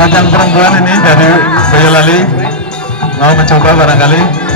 kacang perempuan ini dari Boyolali mau mencoba barangkali.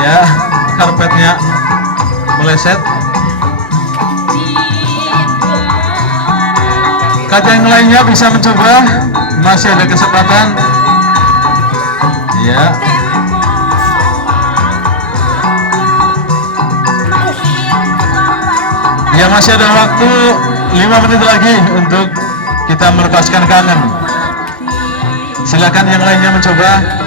Ya, karpetnya meleset. Kacang lainnya bisa mencoba, masih ada kesempatan. Ya. Ya, masih ada waktu 5 menit lagi untuk kita melepaskan kangen. Silakan yang lainnya mencoba.